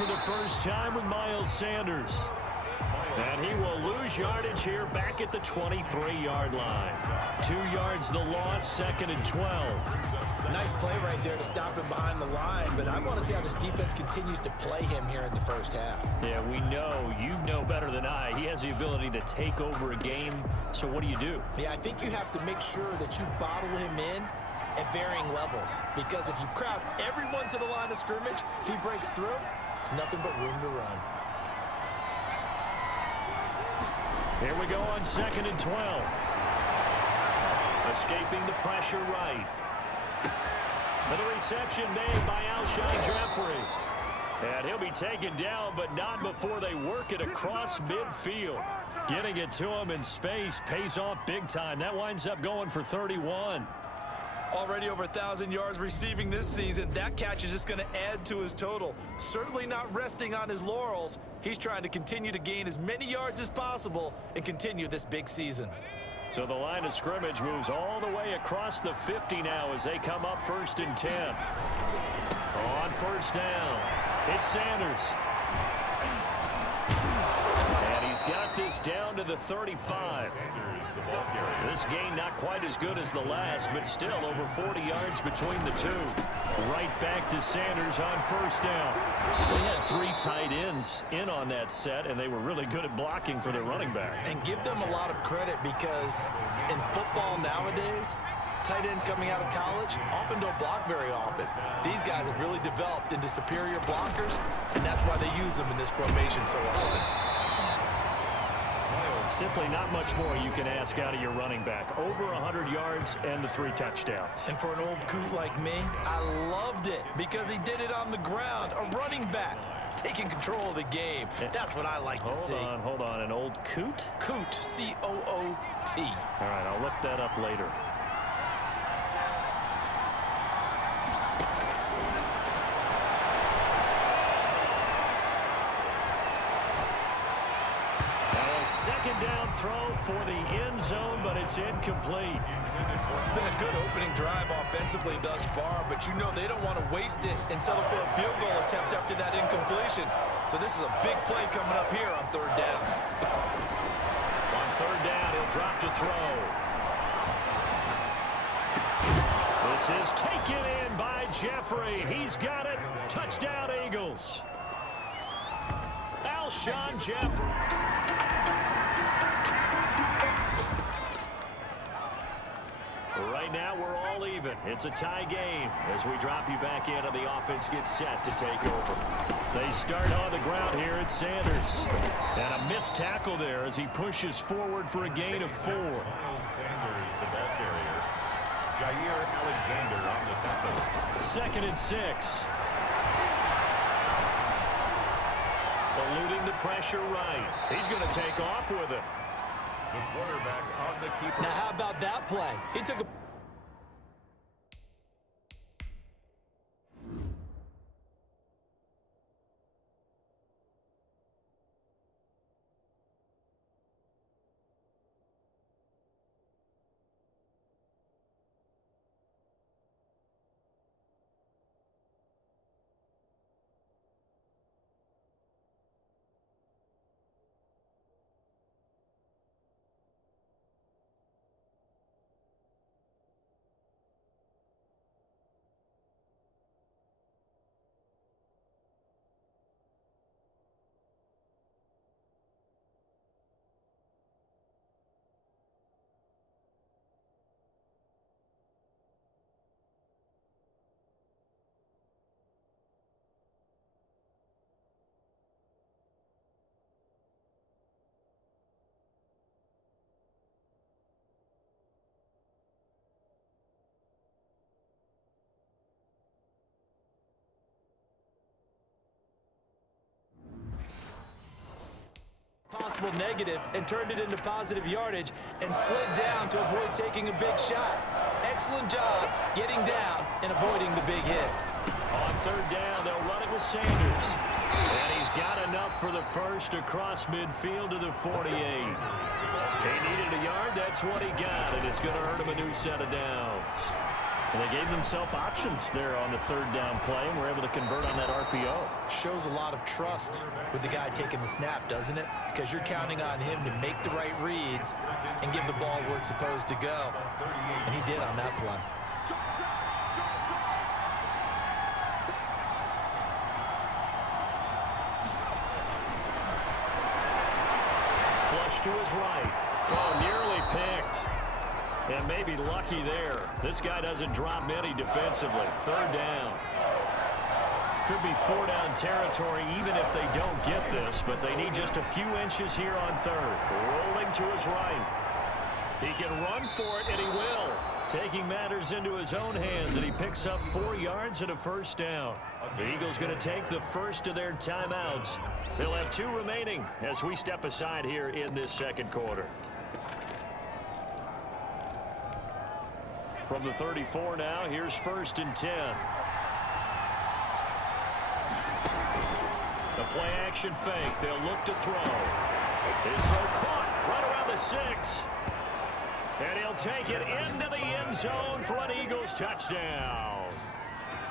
for the first time with Miles Sanders. And he will lose yardage here back at the 23-yard line. 2 yards the loss, 2nd and 12. Nice play right there to stop him behind the line, but I want to see how this defense continues to play him here in the first half. Yeah, we know. You know better than I. He has the ability to take over a game, so what do? Yeah, I think you have to make sure that you bottle him in at varying levels, because if you crowd everyone to the line of scrimmage, if he breaks through, there's nothing but room to run. Here we go on 2nd and 12. Escaping the pressure right. For the reception made by Alshon Jeffrey. And he'll be taken down, but not before they work it across midfield. Getting it to him in space pays off big time. That winds up going for 31. Already over 1,000 yards receiving this season. That catch is just going to add to his total. Certainly not resting on his laurels. He's trying to continue to gain as many yards as possible and continue this big season. So the line of scrimmage moves all the way across the 50 now as they come up 1st and 10. On 1st down, it's Sanders. And he's got this down to the 35. This gain not quite as good as the last, but still over 40 yards between the two. Right back to Sanders on 1st down. They had 3 tight ends in on that set, and they were really good at blocking for their running back. And give them a lot of credit, because in football nowadays, tight ends coming out of college often don't block very often. These guys have really developed into superior blockers, and that's why they use them in this formation so often. Simply not much more you can ask out of your running back. Over 100 yards and the 3 touchdowns. And for an old coot like me, I loved it because he did it on the ground. A running back taking control of the game. That's what I like to see. Hold on. An old coot? Coot, C-O-O-T. All right, I'll look that up later. Second down throw for the end zone, but it's incomplete. It's been a good opening drive offensively thus far, but you know they don't want to waste it and settle for a field goal attempt after that incompletion. So this is a big play coming up here on 3rd down. On 3rd down, he'll drop to throw. This is taken in by Jeffrey. He's got it. Touchdown, Eagles. Alshon Jeffrey. Right now, we're all even. It's a tie game as we drop you back in and the offense gets set to take over. They start on the ground here at Sanders. And a missed tackle there as he pushes forward for a gain of 4. Sanders, the ball carrier. Jair Alexander on the tackle. 2nd and 6. Eluding the pressure right. He's going to take off with it. The quarterback on the keeper. Now, how about that play? He took a possible negative and turned it into positive yardage and slid down to avoid taking a big shot. Excellent job getting down and avoiding the big hit. On 3rd down, they'll run it with Sanders. And he's got enough for the first across midfield to the 48. He needed a yard. That's what he got, and it's going to earn him a new set of downs. And they gave themselves options there on the third down play and were able to convert on that RPO. Shows a lot of trust with the guy taking the snap, doesn't it? Because you're counting on him to make the right reads and give the ball where it's supposed to go. And he did on that play. Flush to his right. Oh, nearly picked. And maybe lucky there. This guy doesn't drop many defensively. Third down. Could be four-down territory even if they don't get this, but they need just a few inches here on third. Rolling to his right. He can run for it, and he will. Taking matters into his own hands, and he picks up 4 yards and a first down. The Eagles going to take the first of their timeouts. They'll have 2 remaining as we step aside here in this second quarter. From the 34 now, here's 1st and 10. The play-action fake. They'll look to throw. Is so caught right around the 6. And he'll take it into the end zone for an Eagles touchdown.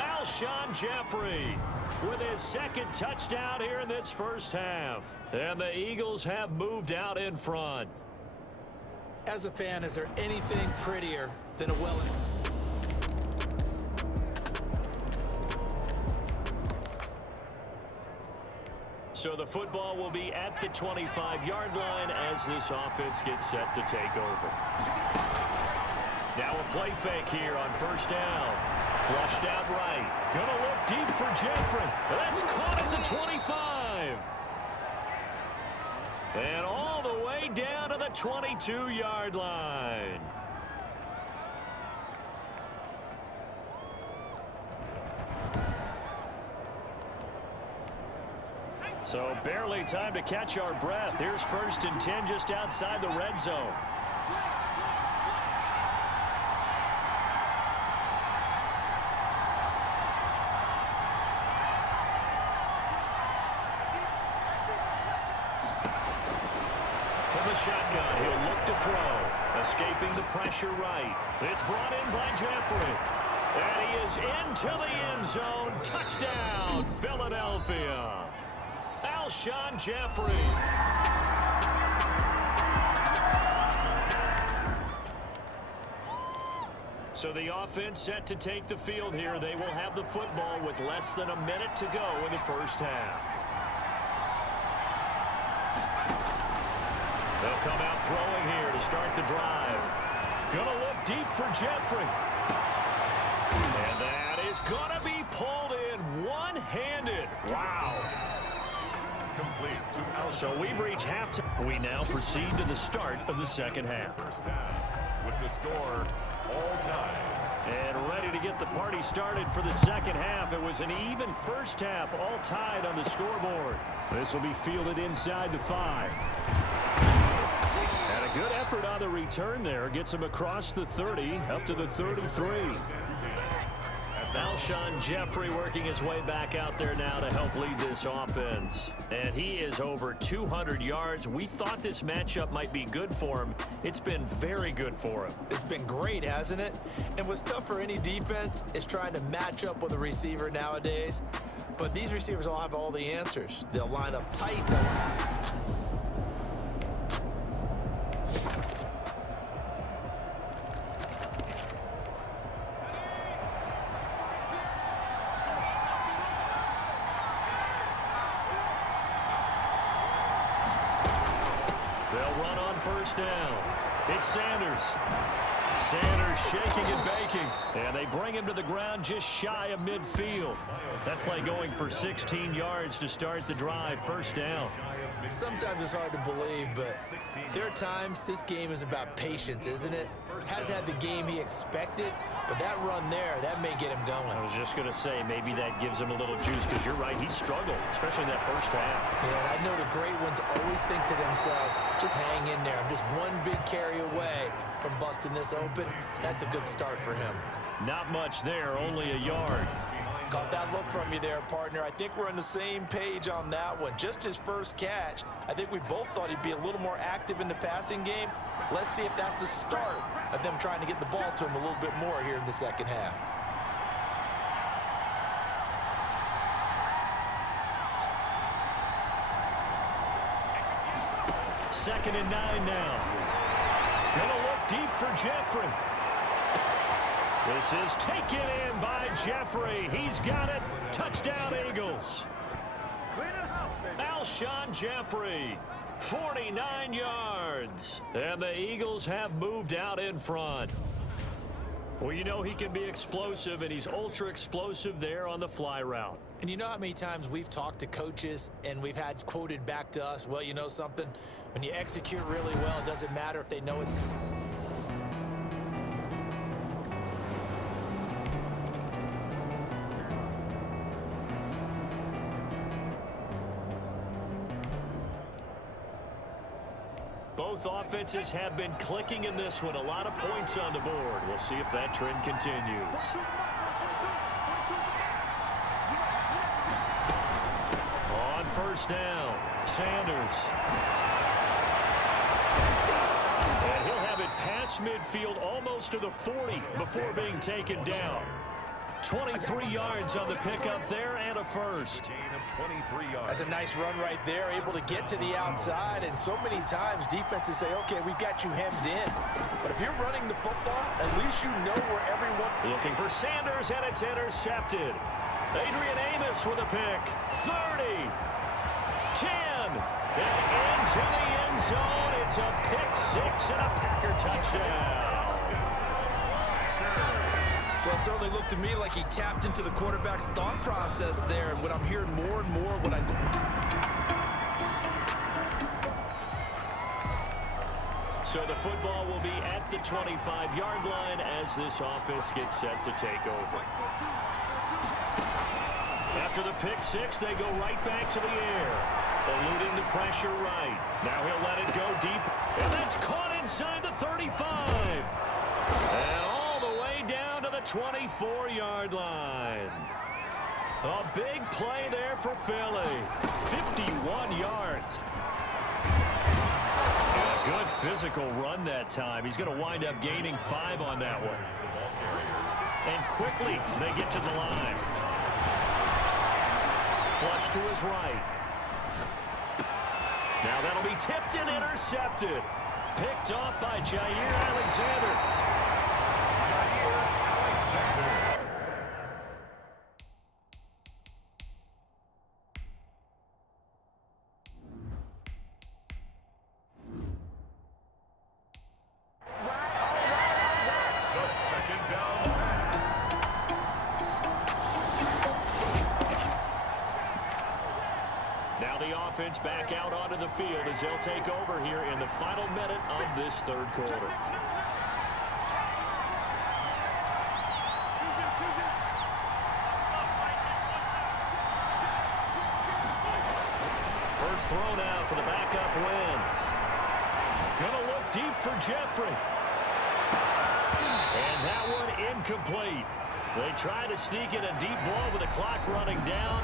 Alshon Jeffrey with his 2nd touchdown here in this first half. And the Eagles have moved out in front. As a fan, is there anything prettier than a So the football will be at the 25-yard line as this offense gets set to take over. Now a play fake here on 1st down. Flushed out right. Gonna look deep for Jeffrey. That's caught at the 25. And all the way down to the 22-yard line. So barely time to catch our breath. Here's 1st and 10 just outside the red zone. From the shotgun, he'll look to throw. Escaping the pressure right. It's brought in by Jeffrey. And he is into the end zone. Touchdown, Philadelphia. Alshon Jeffrey. So the offense set to take the field here. They will have the football with less than a minute to go in the first half. They'll come out throwing here to start the drive. Gonna look deep for Jeffrey. And that is gonna be pulled in one-handed. Wow. So we've reached halftime. We now proceed to the start of the second half. First down with the score all time. And ready to get the party started for the second half. It was an even first half, all tied on the scoreboard. This will be fielded inside the 5. And a good effort on the return there. Gets him across the 30, up to the 33. Alshon Jeffrey working his way back out there now to help lead this offense. And he is over 200 yards. We thought this matchup might be good for him. It's been very good for him. It's been great, hasn't it? And what's tough for any defense is trying to match up with a receiver nowadays. But these receivers all have all the answers. They'll line up tight. They'll run on first down. It's Sanders. Sanders shaking and baking. And they bring him to the ground just shy of midfield. That play going for 16 yards to start the drive. First down. Sometimes it's hard to believe, but there are times this game is about patience, isn't it? Has had the game he expected, but that run there, that may get him going. I was just going to say, maybe that gives him a little juice, because you're right, he struggled, especially in that first half. Yeah, and I know the great ones always think to themselves, just hang in there. I'm just one big carry away from busting this open. That's a good start for him. Not much there, only a yard. Caught that look from you there, partner. I think we're on the same page on that one. Just his first catch, I think we both thought he'd be a little more active in the passing game. Let's see if that's the start of them trying to get the ball to him a little bit more here in the second half. Second and 9 now. Gonna look deep for Jeffrey. This is taken in by Jeffrey. He's got it. Touchdown, Eagles. Alshon Jeffrey, 49 yards. And the Eagles have moved out in front. Well, you know he can be explosive, and he's ultra explosive there on the fly route. And you know how many times we've talked to coaches and we've had quoted back to us, well, you know something? When you execute really well, it doesn't matter if they know it's coming. Both offenses have been clicking in this one. A lot of points on the board. We'll see if that trend continues. On first down, Sanders. And he'll have it past midfield almost to the 40 before being taken down. 23 yards on the pickup there and a first. That's a nice run right there, able to get to the outside. And so many times defenses say, okay, we've got you hemmed in. But if you're running the football, at least you know where everyone... Looking for Sanders, and it's intercepted. Adrian Amos with a pick. 30. 10. And into the end zone. It's a pick six and a Packer touchdown. Well, it certainly looked to me like he tapped into the quarterback's thought process there. And what I'm hearing more and more when I... So the football will be at the 25-yard line as this offense gets set to take over. After the pick six, they go right back to the air, eluding the pressure right. Now he'll let it go deep, and that's caught inside the 35. And all the way down to the 24-yard line. A big play there for Philly. 51 yards. A good physical run that time. He's going to wind up gaining 5 on that one. And quickly, they get to the line. Flush to his right. Now that'll be tipped and intercepted. Picked off by Jair Alexander. Back out onto the field as they'll take over here in the final minute of this third quarter. First throw now for the backup Wentz. Gonna look deep for Jeffrey. And that one incomplete. They try to sneak in a deep ball with the clock running down,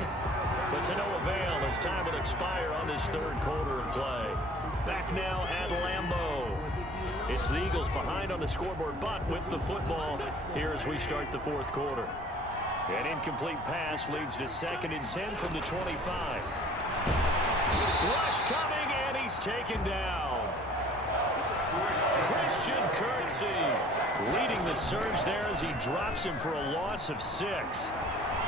but to no avail as time will expire on this third quarter of play. Back now at Lambeau. It's the Eagles behind on the scoreboard, but with the football here as we start the fourth quarter. An incomplete pass leads to 2nd and 10 from the 25. Rush coming, and he's taken down. Christian Kirksey leading the surge there as he drops him for a loss of 6.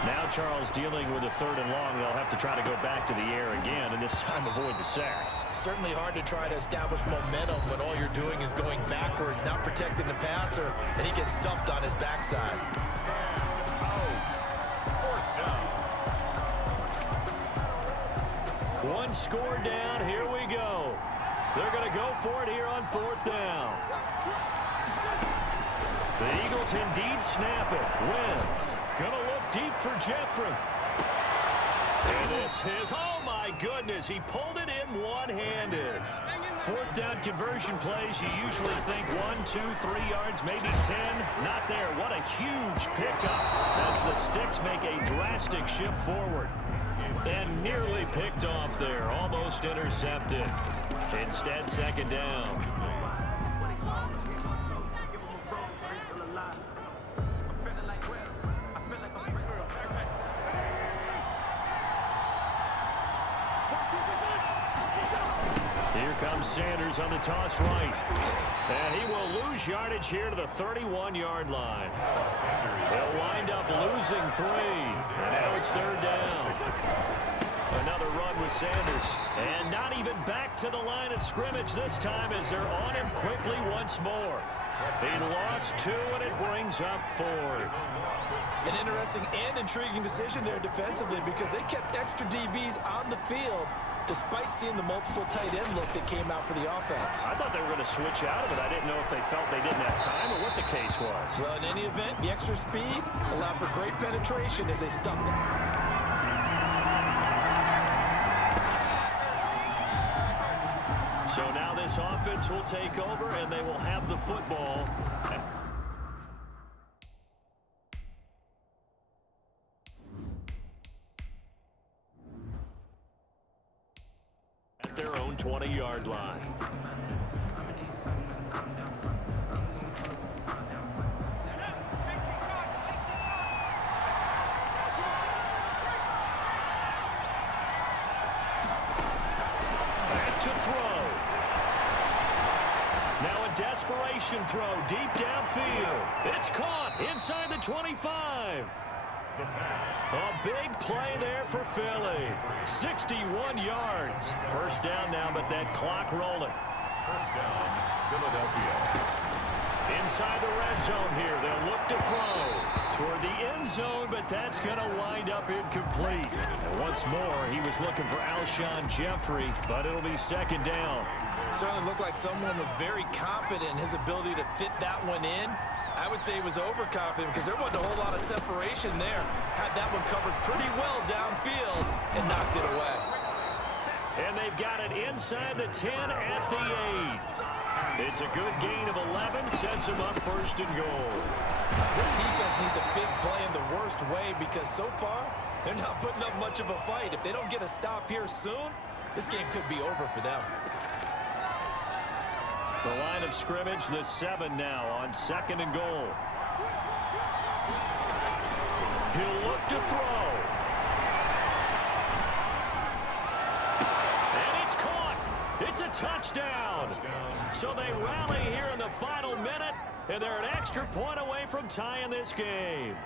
Now Charles dealing with a 3rd and long. They'll have to try to go back to the air again, and this time avoid the sack. Certainly hard to try to establish momentum when all you're doing is going backwards, not protecting the passer, and he gets dumped on his backside. One score down. Here we go. They're going to go for it here on 4th down. The Eagles indeed snap it. Wentz going to look deep for Jeffrey. And this is, oh my goodness, he pulled it in one-handed. Fourth down conversion plays, you usually think 1, 2, 3 yards, maybe 10. Not there. What a huge pickup as the Sticks make a drastic shift forward. And nearly picked off there. Almost intercepted. Instead, second down. Here comes Sanders on the toss right. And he will lose yardage here to the 31-yard line. They'll wind up losing 3. And now it's third down. Another run with Sanders. And not even back to the line of scrimmage this time as they're on him quickly once more. He lost 2, and it brings up 4th. An interesting and intriguing decision there defensively because they kept extra DBs on the field despite seeing the multiple tight end look that came out for the offense. I thought they were going to switch out of it. I didn't know if they felt they didn't have time or what the case was. Well, in any event, the extra speed allowed for great penetration as they stuffed them. So now this offense will take over, and they will have the football at their own 20-yard line. Back to throw. Now a desperation throw deep downfield. It's caught inside the 25. A big play there for Philly. 61 yards. First down now, but that clock rolling. First down, Philadelphia. Inside the red zone here. They'll look to throw toward the end zone, but that's going to wind up incomplete. And once more, he was looking for Alshon Jeffrey, but it'll be second down. Certainly looked like someone was very confident in his ability to fit that one in. I would say he was overconfident because there wasn't a whole lot of separation there. Had that one covered pretty well downfield and knocked it away. And they've got it inside the 10 at the 8. It's a good gain of 11, sets them up first and goal. This defense needs a big play in the worst way because so far, they're not putting up much of a fight. If they don't get a stop here soon, this game could be over for them. The line of scrimmage, the 7 now on second and goal. He'll look to throw. And it's caught. It's a touchdown. So they rally here in the final minute, and they're an extra point away from tying this game.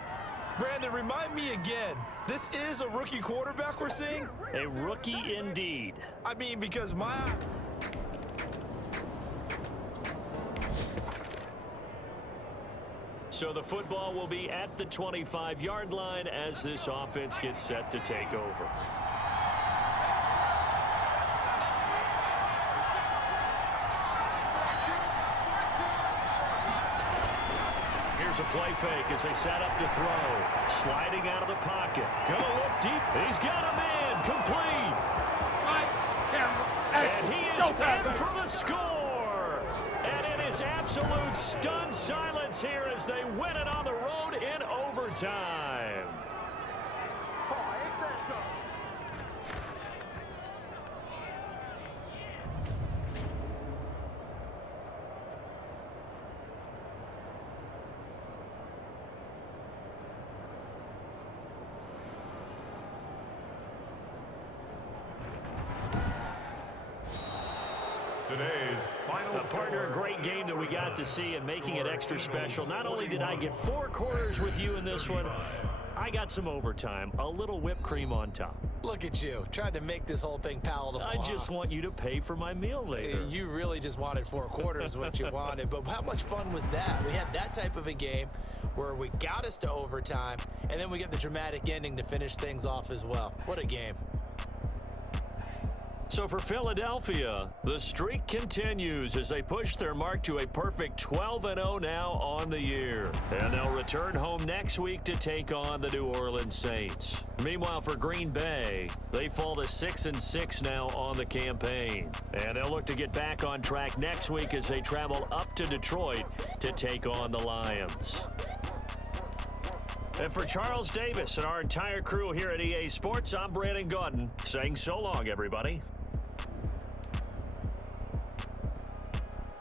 Brandon, remind me again, this is a rookie quarterback we're seeing? A rookie indeed. I mean, because So the football will be at the 25-yard line as this offense gets set to take over. Here's a play fake as they set up to throw. Sliding out of the pocket. Gonna look deep. He's got a man. Complete. And he is in for the score. And it is absolute stunned silence here as they win it on the road in overtime. Today's final Partner, a great game that we got to see and making it extra special. Not only did I get 4 quarters with you in this one, I got some overtime, a little whipped cream on top. look at you, trying to make this whole thing palatable. I just want you to pay for my meal later. You really just wanted 4 quarters what you wanted, but how much fun was that? We had that type of a game where we got us to overtime, and then we get the dramatic ending to finish things off as well. What a game. So for Philadelphia, the streak continues as they push their mark to a perfect 12-0 now on the year. And they'll return home next week to take on the New Orleans Saints. Meanwhile, for Green Bay, they fall to 6-6 now on the campaign. And they'll look to get back on track next week as they travel up to Detroit to take on the Lions. And for Charles Davis and our entire crew here at EA Sports, I'm Brandon Gaudin saying so long, everybody.